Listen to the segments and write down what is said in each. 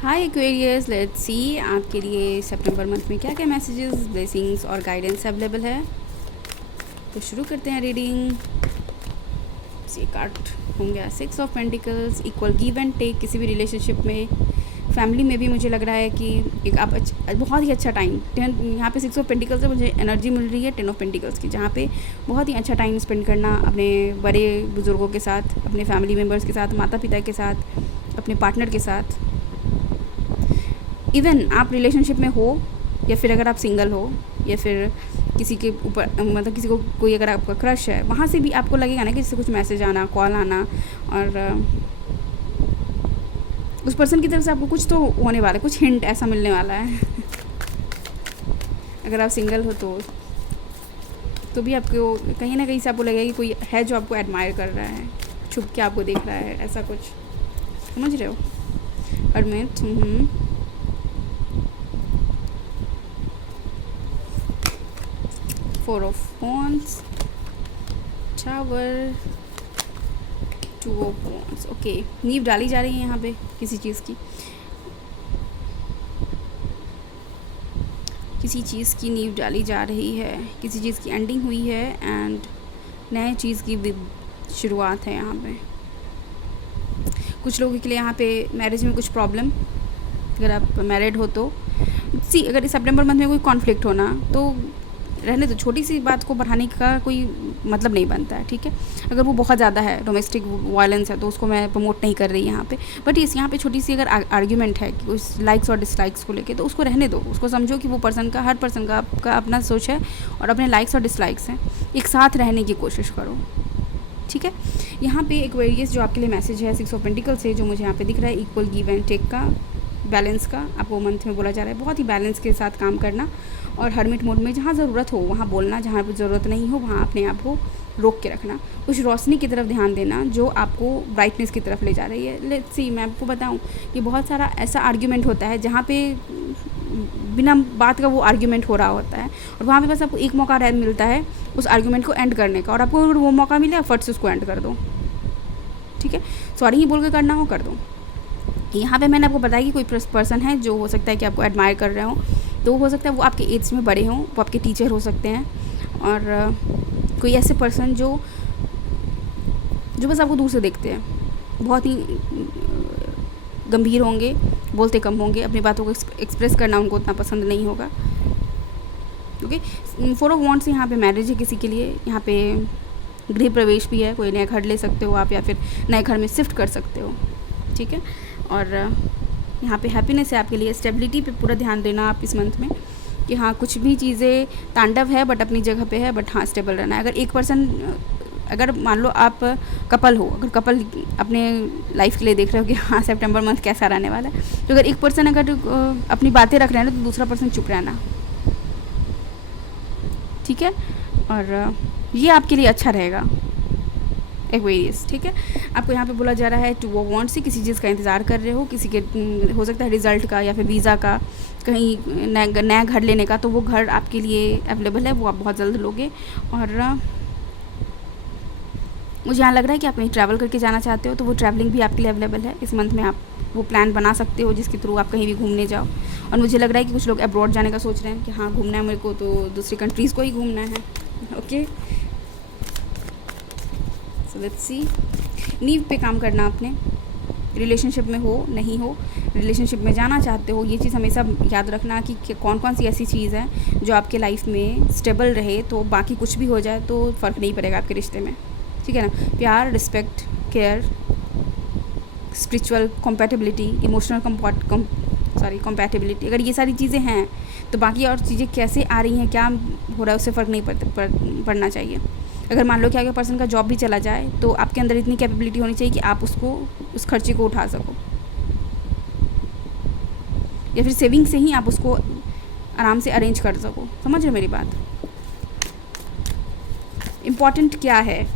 Hi Aquarius, let's see आपके लिए सितंबर month में क्या क्या मैसेजेस, ब्लेसिंग्स और गाइडेंस अवेलेबल है। तो शुरू करते हैं रीडिंग। ये कार्ड होंगे 6 of pentacles, equal give and take. किसी भी रिलेशनशिप में, फैमिली में भी मुझे लग रहा है कि एक आप बहुत ही अच्छा टाइम, यहाँ पे 6 ऑफ पेंटिकल्स से मुझे एनर्जी मिल रही है 10 ऑफ पेंटिकल्स की, जहाँ पे बहुत ही अच्छा टाइम स्पेंड करना अपने बड़े बुज़ुर्गों के साथ, अपने फैमिली मेम्बर्स के साथ, माता पिता के साथ, अपने पार्टनर के साथ। इवन आप रिलेशनशिप में हो या फिर अगर आप सिंगल हो या फिर किसी के ऊपर, मतलब किसी को कोई अगर आपका क्रश है, वहाँ से भी आपको लगेगा ना कि इससे कुछ मैसेज आना, कॉल आना, और उस पर्सन की तरफ से आपको कुछ तो होने वाला है, कुछ हिंट ऐसा मिलने वाला है। अगर आप सिंगल हो तो भी आपको कहीं ना कहीं से आपको लगेगा कि कोई है जो आपको एडमायर कर रहा है, छुप के आपको देख रहा है, ऐसा कुछ। समझ रहे हो? Hermit. 4 of Wands, tower, 2 of Wands। Okay, नींव डाली जा रही है यहाँ पे किसी चीज़ की नींव डाली जा रही है, किसी चीज़ की एंडिंग हुई है एंड नए चीज़ की भी शुरुआत है यहाँ पे। कुछ लोगों के लिए यहाँ पे मैरिज में कुछ प्रॉब्लम, अगर आप मैरिड हो तो अगर इस सितंबर मंथ में कोई कॉन्फ्लिक्ट होना तो रहने दो, छोटी सी बात को बढ़ाने का कोई मतलब नहीं बनता है, ठीक है। अगर वो बहुत ज़्यादा है, डोमेस्टिक वायलेंस है, तो उसको मैं प्रमोट नहीं कर रही यहाँ पे। बट यहाँ पे छोटी सी अगर आर्ग्यूमेंट है कि उस लाइक्स और डिसलाइक्स को लेके, तो उसको रहने दो, उसको समझो कि वो पर्सन का, हर पर्सन का आपका अपना सोच है और अपने लाइक्स और डिसलाइक्स हैं। एक साथ रहने की कोशिश करो, ठीक है। यहाँ पे एक्वेरियस जो आपके लिए मैसेज है 6 ऑफ पेंटिकल से, जो मुझे यहाँ पे दिख रहा है, इक्वल गिव एंड टेक का, बैलेंस का आपको मंथ में बोला जा रहा है। बहुत ही बैलेंस के साथ काम करना और हरमिट मोड में जहाँ ज़रूरत हो वहाँ बोलना, जहाँ पर ज़रूरत नहीं हो वहाँ अपने आप को रोक के रखना। उस रोशनी की तरफ ध्यान देना जो आपको ब्राइटनेस की तरफ ले जा रही है। लेट्स सी, मैं आपको बताऊँ कि बहुत सारा ऐसा आर्ग्यूमेंट होता है जहाँ पे बिना बात का वो आर्ग्यूमेंट हो रहा होता है, और वहाँ पे बस आपको एक मौका मिलता है उस आर्ग्यूमेंट को एंड करने का, और आपको अगर वो मौका मिले फट से उसको एंड कर दो, ठीक है। सॉरी ही बोल के करना हो कर दो। यहाँ पे मैंने आपको बताया कि कोई पर्सन है जो हो सकता है कि आपको एडमायर कर रहे हो, तो हो सकता है वो आपके एज में बड़े हों, वो आपके टीचर हो सकते हैं, और कोई ऐसे पर्सन जो बस आपको दूर से देखते हैं, बहुत ही गंभीर होंगे, बोलते कम होंगे, अपनी बातों को एक्सप्रेस करना उनको उतना पसंद नहीं होगा। ओके, 4 ऑफ Wands यहाँ पे मैरिज है किसी के लिए, यहाँ पे गृह प्रवेश भी है, कोई नया घर ले सकते हो आप, या फिर नए घर में शिफ्ट कर सकते हो, ठीक है। और यहाँ पे हैप्पीनेस है आपके लिए, स्टेबिलिटी पे पूरा ध्यान देना आप इस मंथ में, कि हाँ कुछ भी चीज़ें तांडव है बट अपनी जगह पे है, बट हाँ स्टेबल रहना है। अगर एक पर्सन, अगर मान लो आप कपल हो, अगर कपल अपने लाइफ के लिए देख रहे हो कि हाँ सितंबर मंथ कैसा रहने वाला है, तो अगर एक पर्सन अगर अपनी बातें रख रहे हैं तो दूसरा पर्सन चुप रहना, ठीक है। और ये आपके लिए अच्छा रहेगा एक्वेरियस, ठीक है। आपको यहाँ पे बोला जा रहा है 2 ऑफ Wands से किसी चीज़ का इंतज़ार कर रहे हो, किसी के हो सकता है रिज़ल्ट का या फिर वीज़ा का, कहीं नया घर लेने का, तो वो घर आपके लिए अवेलेबल है, वो आप बहुत जल्द लोगे। और मुझे यहाँ लग रहा है कि आप कहीं ट्रैवल करके जाना चाहते हो, तो वो ट्रैवलिंग भी आपके लिए अवेलेबल है इस मंथ में। आप वो प्लान बना सकते हो जिसके थ्रू आप कहीं भी घूमने जाओ। और मुझे लग रहा है कि कुछ लोग अब्रॉड जाने का सोच रहे हैं कि हाँ घूमना है मेरे को, तो दूसरी कंट्रीज़ को ही घूमना है। Okay, so let's see. नींव पे काम करना अपने, रिलेशनशिप में हो नहीं हो, रिलेशनशिप में जाना चाहते हो, ये चीज़ हमेशा याद रखना कि कौन कौन सी ऐसी चीज़ है जो आपके लाइफ में स्टेबल रहे, तो बाकी कुछ भी हो जाए तो फ़र्क नहीं पड़ेगा आपके रिश्ते में, ठीक है ना। प्यार, respect, care, spiritual compatibility, emotional compatibility, अगर ये सारी चीज़ें हैं तो बाकी और चीज़ें कैसे आ रही हैं, क्या हो रहा है, उससे फ़र्क नहीं पड़ना चाहिए। अगर मान लो कि अगर पर्सन का जॉब भी चला जाए, तो आपके अंदर इतनी कैपेबिलिटी होनी चाहिए कि आप उसको, उस खर्चे को उठा सको, या फिर सेविंग से ही आप उसको आराम से अरेंज कर सको। समझ रहे मेरी बात? इम्पॉर्टेंट क्या है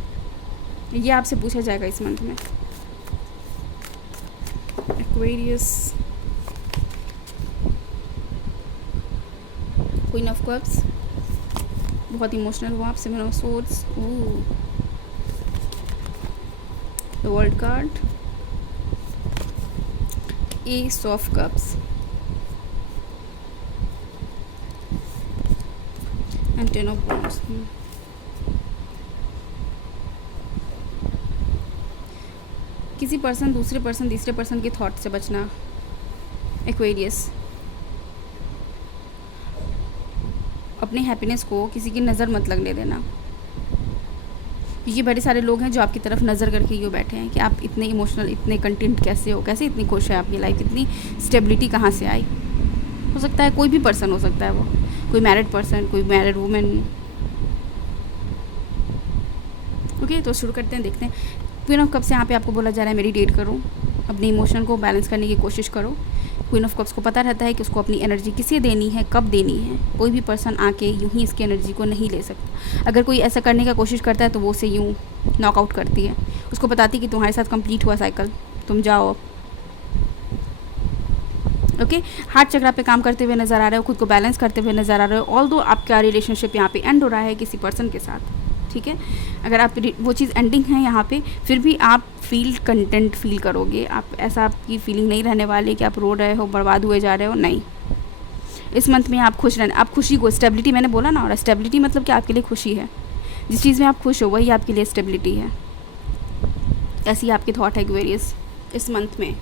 ये आपसे पूछा जाएगा इस मंथ में। एक्वेरियस, क्वीन ऑफ कप्स, बहुत इमोशनल हुआ आप, 7 of swords, the world card, S of cups and ten of wands। किसी पर्सन दूसरे पर्सन तीसरे पर्सन के थॉट से बचना। एक्वेरियस, अपने हैप्पीनेस को किसी की नज़र मत लगने देना, क्योंकि बड़े सारे लोग हैं जो आपकी तरफ नज़र करके यूँ बैठे हैं कि आप इतने इमोशनल, इतने कंटेंट कैसे हो, कैसे इतनी खुश है आपकी लाइफ, इतनी स्टेबिलिटी कहाँ से आई। हो सकता है कोई भी पर्सन हो सकता है, वो कोई मैरिड पर्सन, कोई मैरिड वुमेन। ओके, तो शुरू करते हैं, देखते हैं। क्वीन ऑफ कप्स यहाँ पे आपको बोला जा रहा है मेडिटेट करो, अपने इमोशन को बैलेंस करने की कोशिश करो। क्वीन ऑफ कप्स को पता रहता है कि उसको अपनी एनर्जी किसे देनी है, कब देनी है। कोई भी पर्सन आके यूं ही इसकी एनर्जी को नहीं ले सकता। अगर कोई ऐसा करने का कोशिश करता है तो वो उसे यूं नॉकआउट करती है, उसको बताती है कि तुम्हारे साथ कंप्लीट हुआ साइकिल, तुम जाओ। ओके, हार्ट चक्रा पे काम करते हुए नज़र आ रहे हो, खुद को बैलेंस करते हुए नज़र आ रहे हो। ऑल्दो आपका रिलेशनशिप यहाँ पे एंड हो रहा है किसी पर्सन के साथ, ठीक है। अगर आप वो चीज़ एंडिंग है यहाँ पे, फिर भी आप फील कंटेंट फील करोगे। आप ऐसा, आपकी फीलिंग नहीं रहने वाली कि आप रो रहे हो, बर्बाद हुए जा रहे हो, नहीं। इस मंथ में आप खुश रहना, आप खुशी को, स्टेबिलिटी मैंने बोला ना, और स्टेबिलिटी मतलब कि आपके लिए खुशी है। जिस चीज़ में आप खुश हो वही आपके लिए स्टेबिलिटी है। ऐसी आपकी थॉट है एक्वेरियस इस मंथ में।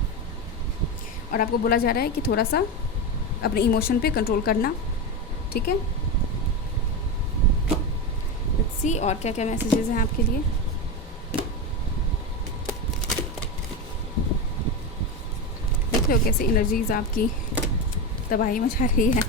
और आपको बोला जा रहा है कि थोड़ा सा अपने इमोशन पे कंट्रोल करना, ठीक है। लेट्स सी और क्या क्या मैसेजेस हैं आपके लिए। देख रहे हो कैसे एनर्जीज आपकी तबाही मचा रही है।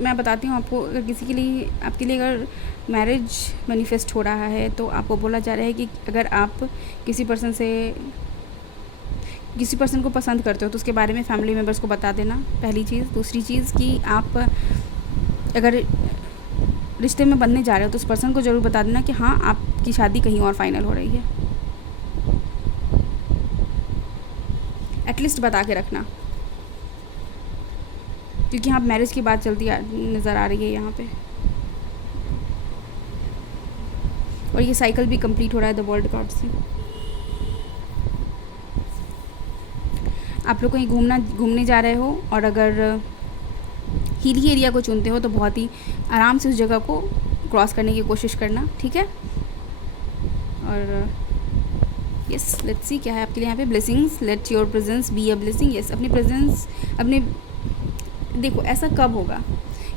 मैं बताती हूँ आपको, अगर किसी के लिए, आपके लिए अगर मैरिज मैनिफेस्ट हो रहा है तो आपको बोला जा रहा है कि अगर आप किसी पर्सन को पसंद करते हो तो उसके बारे में फैमिली मेम्बर्स को बता देना, पहली चीज़। दूसरी चीज़ कि आप अगर रिश्ते में बनने जा रहे हो तो उस पर्सन को ज़रूर बता देना कि हाँ, आपकी शादी कहीं और फाइनल हो रही है। एटलीस्ट बता के रखना, क्योंकि यहाँ मैरिज की बात चलती नज़र आ रही है यहाँ पे। और ये साइकिल भी कंप्लीट हो रहा है द वर्ल्ड कार्ड से। आप लोग कहीं घूमने जा रहे हो और अगर हिली एरिया को चुनते हो तो बहुत ही आराम से उस जगह को क्रॉस करने की कोशिश करना, ठीक है। और यस, लेट्स सी क्या है आपके लिए यहाँ पे। Blessings, let your presence be a blessing. Yes, अपनी प्रेजेंस, अपने, देखो ऐसा कब होगा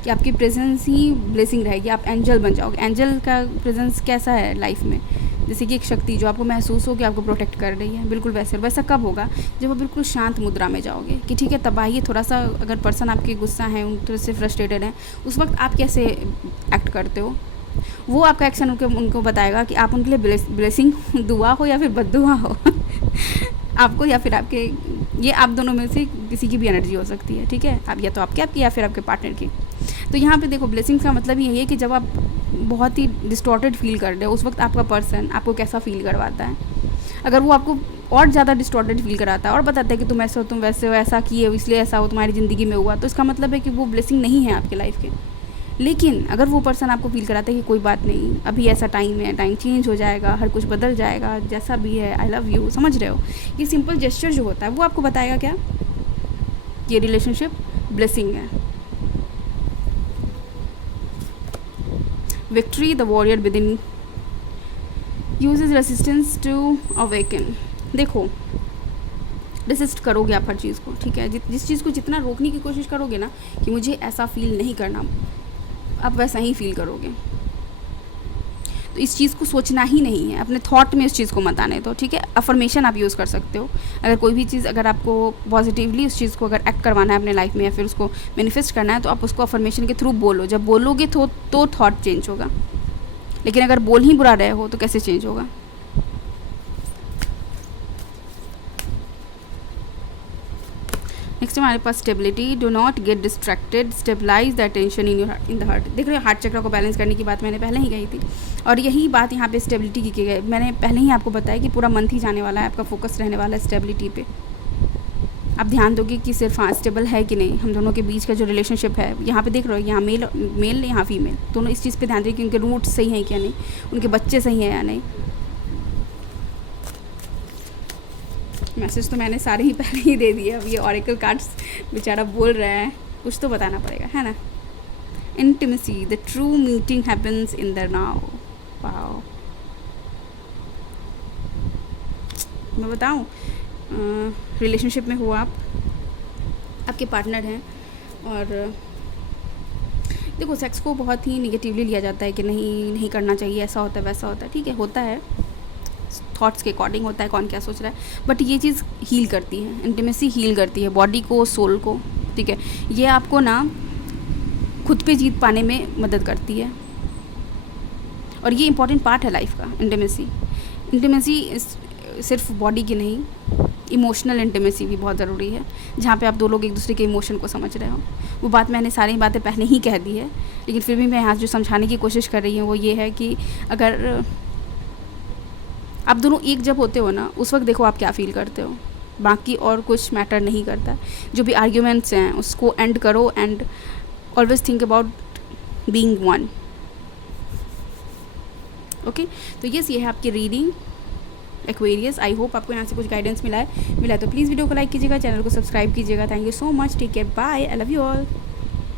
कि आपकी प्रेजेंस ही ब्लेसिंग रहेगी, आप एंजल बन जाओगे। एंजल का प्रेजेंस कैसा है लाइफ में, जैसे कि एक शक्ति जो आपको महसूस हो कि आपको प्रोटेक्ट कर रही है, बिल्कुल वैसा कब होगा, जब आप बिल्कुल शांत मुद्रा में जाओगे कि ठीक है तबाही, थोड़ा सा अगर पर्सन आपके गुस्सा है, उन से फ्रस्ट्रेटेड है, उस वक्त आप कैसे एक्ट करते हो, वो आपका एक्शन उनको बताएगा कि आप उनके लिए ब्लेसिंग दुआ हो या फिर बद्दुआ हो आपको या फिर आपके, ये आप दोनों में से किसी की भी एनर्जी हो सकती है, ठीक है। आप या तो आपकी या फिर आपके पार्टनर की। तो यहाँ पे देखो, ब्लेसिंग्स का मतलब यही है कि जब आप बहुत ही डिस्टॉर्टेड फील कर रहे हो उस वक्त आपका पर्सन आपको कैसा फील करवाता है। अगर वो आपको और ज़्यादा डिस्टॉर्टेड फील कराता है और बताता है कि तुम ऐसे हो, तुम वैसे हो, ऐसा किए हो इसलिए ऐसा हो तुम्हारी ज़िंदगी में हुआ, तो इसका मतलब है कि वो ब्लेसिंग नहीं है आपके लाइफ के। लेकिन अगर वो पर्सन आपको फील कराता है कि कोई बात नहीं, अभी ऐसा टाइम है, टाइम चेंज हो जाएगा, हर कुछ बदल जाएगा, जैसा भी है, आई लव यू, समझ रहे हो, ये सिंपल जेस्चर जो होता है वो आपको बताएगा क्या, ये रिलेशनशिप ब्लेसिंग है। Victory, the warrior within uses resistance to awaken. देखो, रेसिस्ट करोगे आप हर चीज़ को, ठीक है। जिस चीज़ को जितना रोकने की कोशिश करोगे ना कि मुझे ऐसा फील नहीं करना, आप वैसा ही फील करोगे। तो इस चीज़ को सोचना ही नहीं है, अपने थॉट में उस चीज़ को मत आने दो, ठीक है। अफर्मेशन आप यूज़ कर सकते हो। अगर कोई भी चीज़, अगर आपको पॉजिटिवली उस चीज़ को अगर एक्ट करवाना है अपने लाइफ में या फिर उसको मैनिफेस्ट करना है तो आप उसको अफर्मेशन के थ्रू बोलो। जब बोलोगे तो थॉट चेंज होगा, लेकिन अगर बोल ही बुरा रहे हो तो कैसे चेंज होगा। नेक्स्ट हमारे पास stability, do not get distracted, stabilize the attention in the heart. देख रहे हो, हार्ट चक्र को बैलेंस करने की बात मैंने पहले ही कही थी, और यही बात यहाँ पे स्टेबिलिटी की गई। मैंने पहले ही आपको बताया कि पूरा मंथ ही जाने वाला है, आपका फोकस रहने वाला है स्टेबिलिटी पे। आप ध्यान दोगे कि सिर्फ हाँ स्टेबल है कि नहीं, हम दोनों के बीच का जो रिलेशनशिप है, यहाँ पे देख रहे हो, यहाँ मेल यहाँ फीमेल दोनों इस चीज़ पे ध्यान दें कि उनके रूट्स सही हैं क्या नहीं, उनके बच्चे सही हैं या नहीं। मैसेज तो मैंने सारे ही पहले ही दे दिए, अब ये ऑरेकल कार्ड्स बेचारा बोल रहे हैं, कुछ तो बताना पड़ेगा, है ना। Intimacy, the true meeting happens in the now. Wow, मैं बताऊँ, रिलेशनशिप में हो आप, आपके पार्टनर हैं, और देखो सेक्स को बहुत ही निगेटिवली लिया जाता है कि नहीं करना चाहिए, ऐसा होता है वैसा होता है, ठीक है, होता है, थॉट्स के अकॉर्डिंग होता है, कौन क्या सोच रहा है, बट ये चीज़ हील करती है, इंटीमेसी हील करती है बॉडी को, सोल को, ठीक है। ये आपको ना खुद पे जीत पाने में मदद करती है, और ये इम्पॉर्टेंट पार्ट है लाइफ का। इंटीमेसी सिर्फ बॉडी की नहीं, इमोशनल इंटीमेसी भी बहुत ज़रूरी है, जहाँ पे आप दो लोग एक दूसरे के इमोशन को समझ रहे हो। वो बात मैंने सारी बातें पहले ही कह दी है, लेकिन फिर भी मैं यहाँ जो समझाने की कोशिश कर रही हूँ वो ये है कि अगर आप दोनों एक जब होते हो ना, उस वक्त देखो आप क्या फ़ील करते हो, बाकी और कुछ मैटर नहीं करता। जो भी आर्ग्यूमेंट्स हैं उसको एंड करो, and always think about being one. Okay, तो यस, ये है आपकी रीडिंग एक्वेरियस। आई होप आपको यहाँ से कुछ गाइडेंस मिला है तो प्लीज़ वीडियो को लाइक कीजिएगा, चैनल को सब्सक्राइब कीजिएगा। Thank you so much, take care, bye, I love you all.